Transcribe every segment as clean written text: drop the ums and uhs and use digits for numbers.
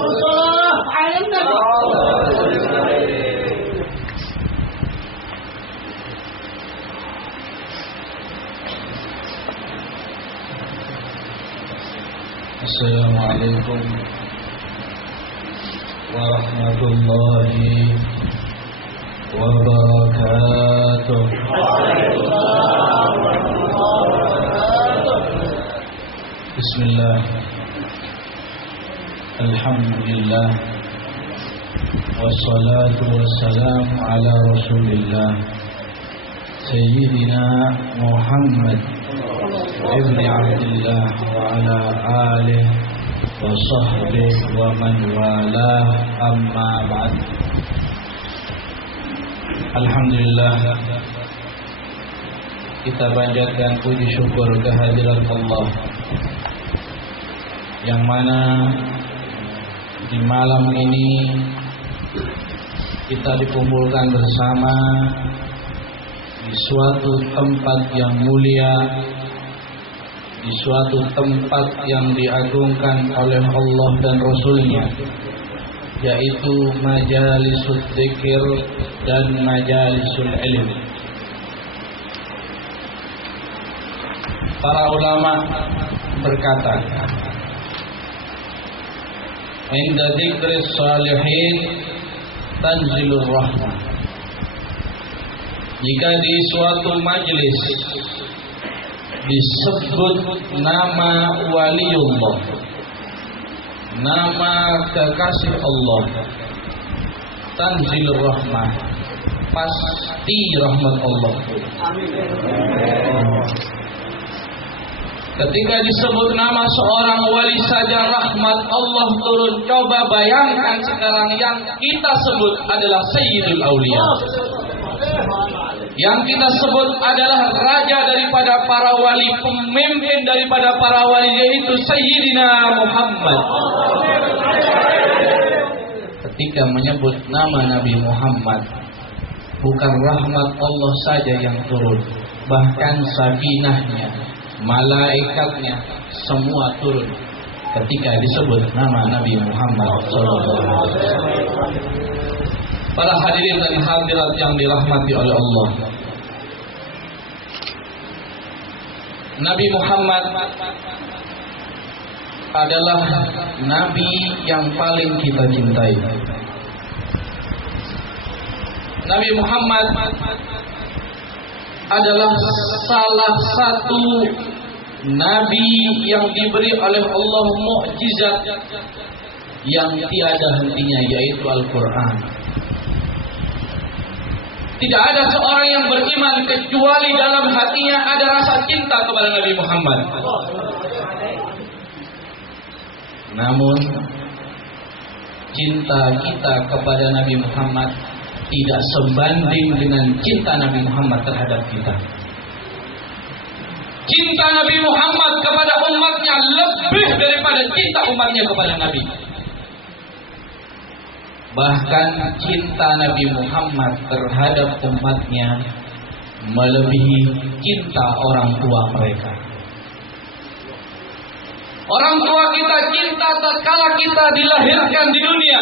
Assalamualaikum warahmatullahi wabarakatuh. Bismillah. Alhamdulillah. Wassalatu wassalamu ala Rasulillah Sayyidina Muhammad ibn Abdillah wa ala alihi wa sahbihi wa man walah, amma ba'd. Alhamdulillah, kita panjatkan puji syukur kehadirat Allah yang mana di malam ini kita dikumpulkan bersama di suatu tempat yang mulia, di suatu tempat yang diagungkan oleh Allah dan Rasulnya, yaitu majalisul dzikir dan majalisul ilm. Para ulama berkata, inda dzikris shalihin tanzilur rahmah. Jika di suatu majelis disebut nama waliullah, nama kekasih Allah, tanzilur rahmah, pasti rahmat Allah. Ketika disebut nama seorang wali saja rahmat Allah turun. Coba bayangkan sekarang yang kita sebut adalah Sayyidul Auliya, yang kita sebut adalah raja daripada para wali, pemimpin daripada para wali, yaitu Sayyidina Muhammad. Ketika menyebut nama Nabi Muhammad, bukan rahmat Allah saja yang turun, bahkan sakinahnya, malaikatnya semua turun ketika disebut nama Nabi Muhammad SAW. Para hadirin dan hadirat yang dirahmati oleh Allah, Nabi Muhammad adalah Nabi yang paling kita cintai. Nabi Muhammad adalah salah satu Nabi yang diberi oleh Allah mukjizat yang tiada hentinya, yaitu Al-Quran. Tidak ada seorang yang beriman kecuali dalam hatinya ada rasa cinta kepada Nabi Muhammad. Namun cinta kita kepada Nabi Muhammad tidak sebanding dengan cinta Nabi Muhammad terhadap kita. Cinta Nabi Muhammad kepada umatnya lebih daripada cinta umatnya kepada Nabi. Bahkan cinta Nabi Muhammad terhadap umatnya melebihi cinta orang tua mereka. Orang tua kita cinta tatkala kita dilahirkan di dunia.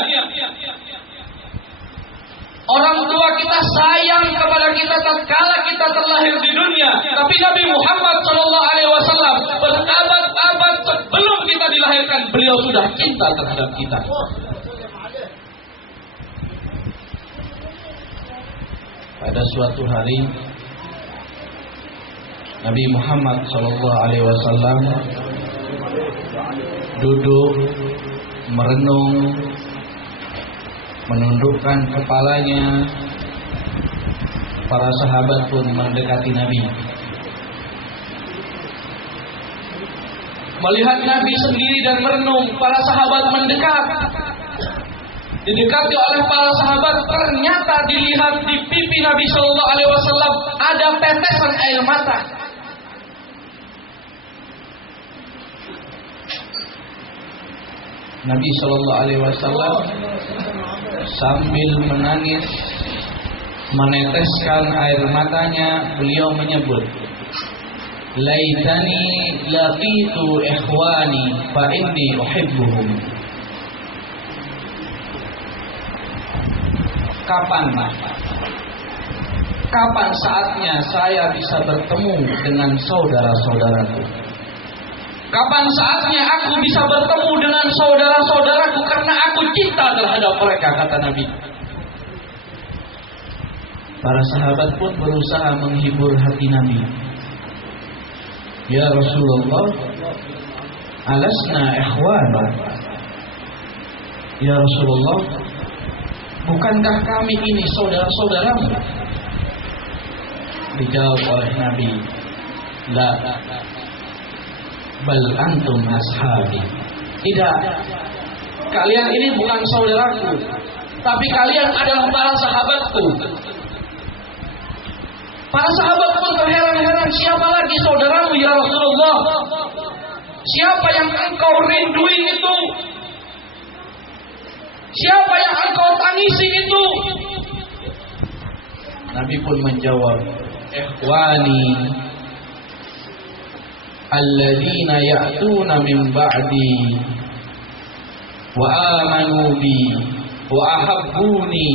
Orang tua kita sayang kepada kita tatkala kita terlahir di dunia. Tapi Nabi Muhammad SAW berabad-abad sebelum kita dilahirkan, beliau sudah cinta terhadap kita. Pada suatu hari Nabi Muhammad SAW duduk merenung, menundukkan kepalanya. Para sahabat pun mendekati Nabi. Melihat Nabi sendiri dan merenung, para sahabat mendekat. Didekati oleh para sahabat, ternyata dilihat di pipi Nabi SAW ada tetesan air mata. Nabi SAW sambil menangis, meneteskan air matanya, beliau menyebut, laitani laqitu ikhwani fa inni uhibbuhum. Kapan saatnya saya bisa bertemu dengan saudara-saudaraku? Kapan saatnya aku bisa bertemu dengan saudara-saudaraku karena aku cinta terhadap mereka, kata Nabi. Para sahabat pun berusaha menghibur hati Nabi. Ya Rasulullah, alasna ikhwana. Ya Rasulullah, bukankah kami ini saudara-saudaramu? Dijawab oleh Nabi, la, bal antum ashabi. Tidak, kalian ini bukan saudaraku, tapi kalian adalah para sahabatku. Para sahabat pun terheran-heran, siapa lagi saudaramu ya Rasulullah? Siapa yang engkau rinduin itu? Siapa yang engkau tangisi itu? Nabi pun menjawab, ikhwani alladzina ya'tuna min ba'di wa amanu bi wa ahabbuni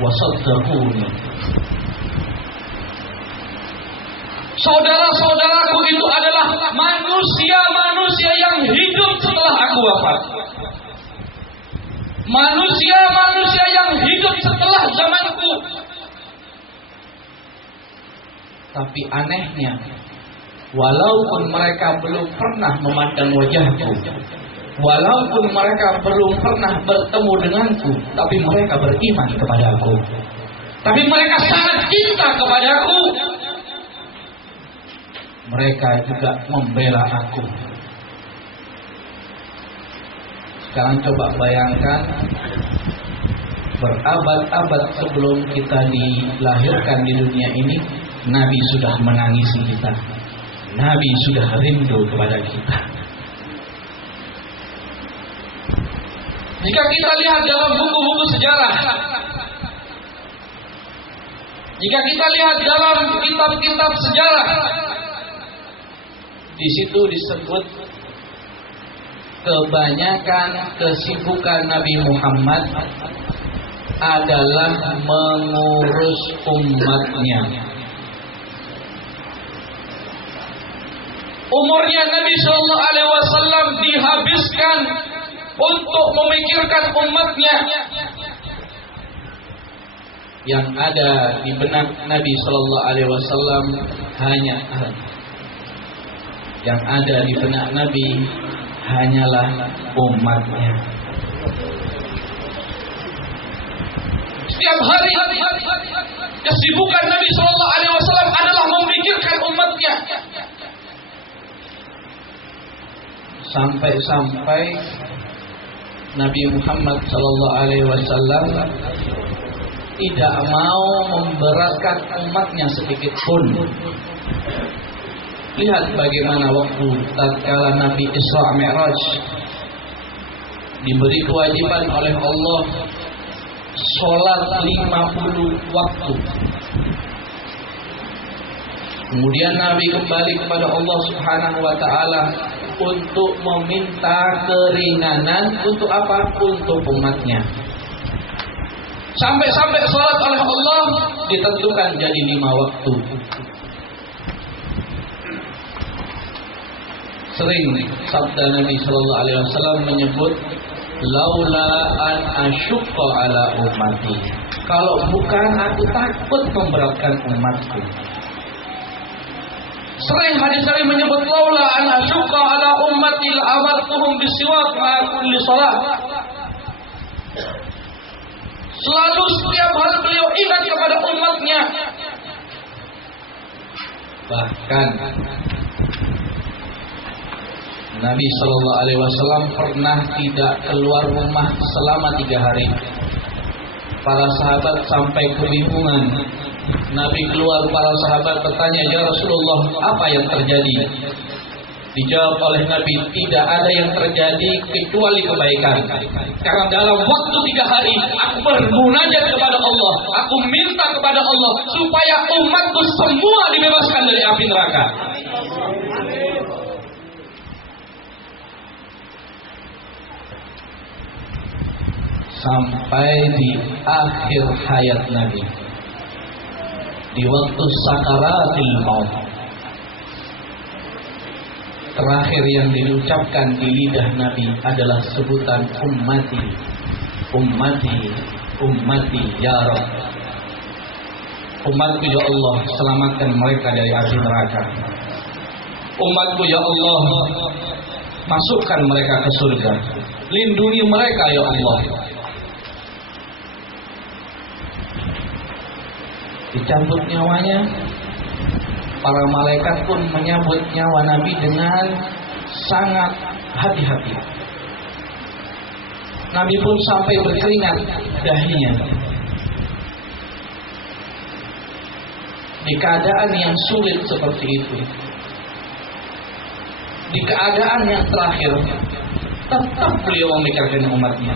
wa saddaquni. Saudara-saudaraku itu adalah manusia-manusia yang hidup setelah aku wafat. Manusia-manusia yang hidup setelah zamanku. Tapi anehnya, walaupun mereka belum pernah memandang wajahku, walaupun mereka belum pernah bertemu denganku, tapi mereka beriman kepadaku. Tapi mereka sangat cinta kepadaku. Mereka juga membela aku. Sekarang coba bayangkan, berabad-abad sebelum kita dilahirkan di dunia ini, Nabi sudah menangisi kita. Nabi sudah rindu kepada kita. Jika kita lihat dalam buku-buku sejarah, jika kita lihat dalam kitab-kitab sejarah, di situ disebut kebanyakan kesibukan Nabi Muhammad adalah mengurus umatnya. Umurnya Nabi Shallallahu Alaihi Wasallam dihabiskan untuk memikirkan umatnya. Yang ada di benak Nabi Shallallahu Alaihi Wasallam hanyalah umatnya. Setiap hari kesibukan Nabi Shallallahu Alaihi Wasallam adalah memikirkan umatnya. Sampai-sampai Nabi Muhammad Sallallahu Alaihi Wasallam tidak mau memberatkan umatnya sedikit pun. Lihat bagaimana waktu tatkala Nabi Isra Mi'raj diberi kewajiban oleh Allah sholat 50 waktu. Kemudian Nabi kembali kepada Allah Subhanahu wa taala untuk meminta keringanan untuk apa? Untuk umatnya. Sampai-sampai sholat oleh Allah ditentukan jadi 5 waktu. Sering sabda Nabi Sallallahu Alaihi Wasallam menyebut, laula an asyukka ala ummati. Kalau bukan aku takut memberatkan umatku. Sering hadis sering menyebut laula an asyukka ala ummati la'amartuhum bisiwak ma'a kulli shalah. Selalu setiap hari beliau ingat kepada umatnya. Bahkan Nabi Shallallahu Alaihi Wasallam pernah tidak keluar rumah selama 3 hari. Para sahabat sampai kebingungan. Nabi keluar, para sahabat bertanya, ya Rasulullah, apa yang terjadi? Dijawab oleh Nabi, tidak ada yang terjadi kecuali kebaikan. Karena dalam waktu 3 hari aku bermunajat kepada Allah, aku minta kepada Allah supaya umatku semua dibebaskan dari api neraka. sampai di akhir hayat Nabi, di waktu sakaratil maut. Terakhir yang diucapkan di lidah Nabi adalah sebutan ummati, ummati, ummati ya Rabb. Umatku ya Allah, selamatkan mereka dari api neraka. Umatku ya Allah, masukkan mereka ke surga. Lindungi mereka ya Allah. Dicabut nyawanya, para malaikat pun menyambut nyawa Nabi dengan sangat hati-hati. Nabi pun sampai berkeringat dahinya. Di keadaan yang sulit seperti itu, di keadaan yang terakhir, tetap beliau memikirkan umatnya.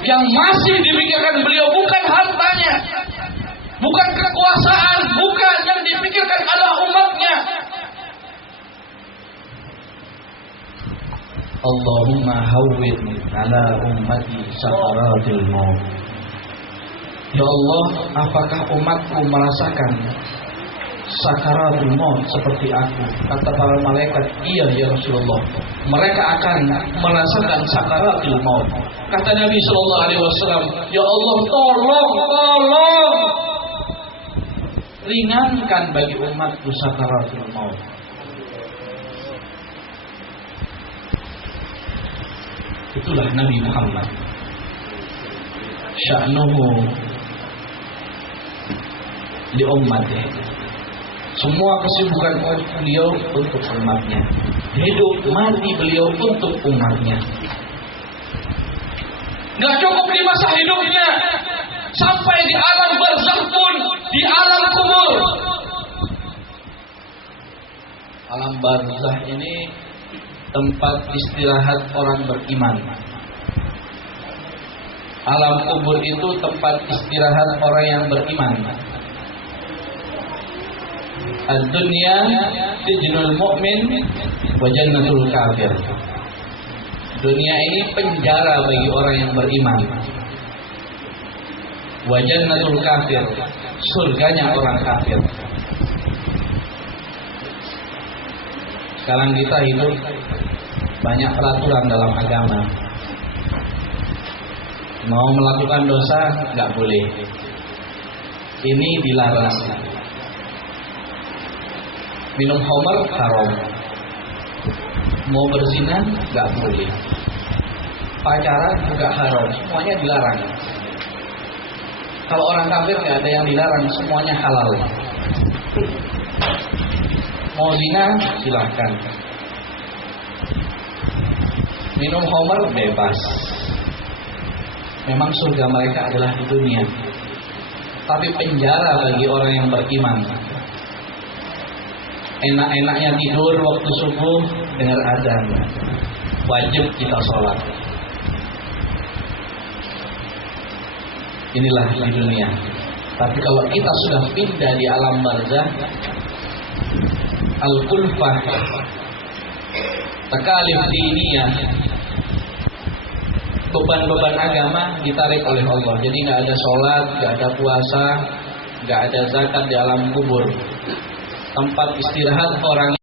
Yang masih dipikirkan beliau bukan hartanya, bukan kekuasaan, bukan, yang dipikirkan adalah umatnya. Allahumma hawwin ala ummati sakaratil maut. Ya Allah, apakah umatku merasakan sakaratul maut seperti aku? Kata para malaikat, iya ya Rasulullah, mereka akan merasakan sakaratul maut. Kata Nabi sallallahu alaihi wasallam, ya Allah, tolong ringankan bagi umatku sakaratul maut. Itulah Nabi Muhammad, sya'nuhu di umatnya. Semua kesibukan beliau untuk umatnya, hidup mati beliau untuk umatnya. Gak cukup di masa hidupnya, sampai di alam barzakh pun, di alam kubur. Alam barzakh ini tempat istirahat orang beriman. Alam kubur itu tempat istirahat orang yang beriman. Ad-dunya sijnul mu'min wa jannatul kafir. Dunia ini penjara bagi orang yang beriman. Wa jannatul kafir, surganya orang kafir. Sekarang kita hidup banyak peraturan dalam agama. Mau melakukan dosa nggak boleh, ini dilarang. Minum khamr haram, mau berzina nggak boleh, pacaran juga haram, semuanya dilarang. Kalau orang kafir nggak ada yang dilarang, semuanya halal. Mau zina silahkan, minum khamr bebas. Memang surga mereka adalah di dunia, tapi penjara bagi orang yang beriman. Enak-enaknya tidur waktu subuh dengar adzan, wajib kita sholat. Inilah di dunia. Tapi kalau kita sudah pindah di alam barzakh, al-kulfah, takalif diniyah, beban-beban agama ditarik oleh Allah. Jadi nggak ada sholat, nggak ada puasa, nggak ada zakat di alam kubur. Tempat istirahat orang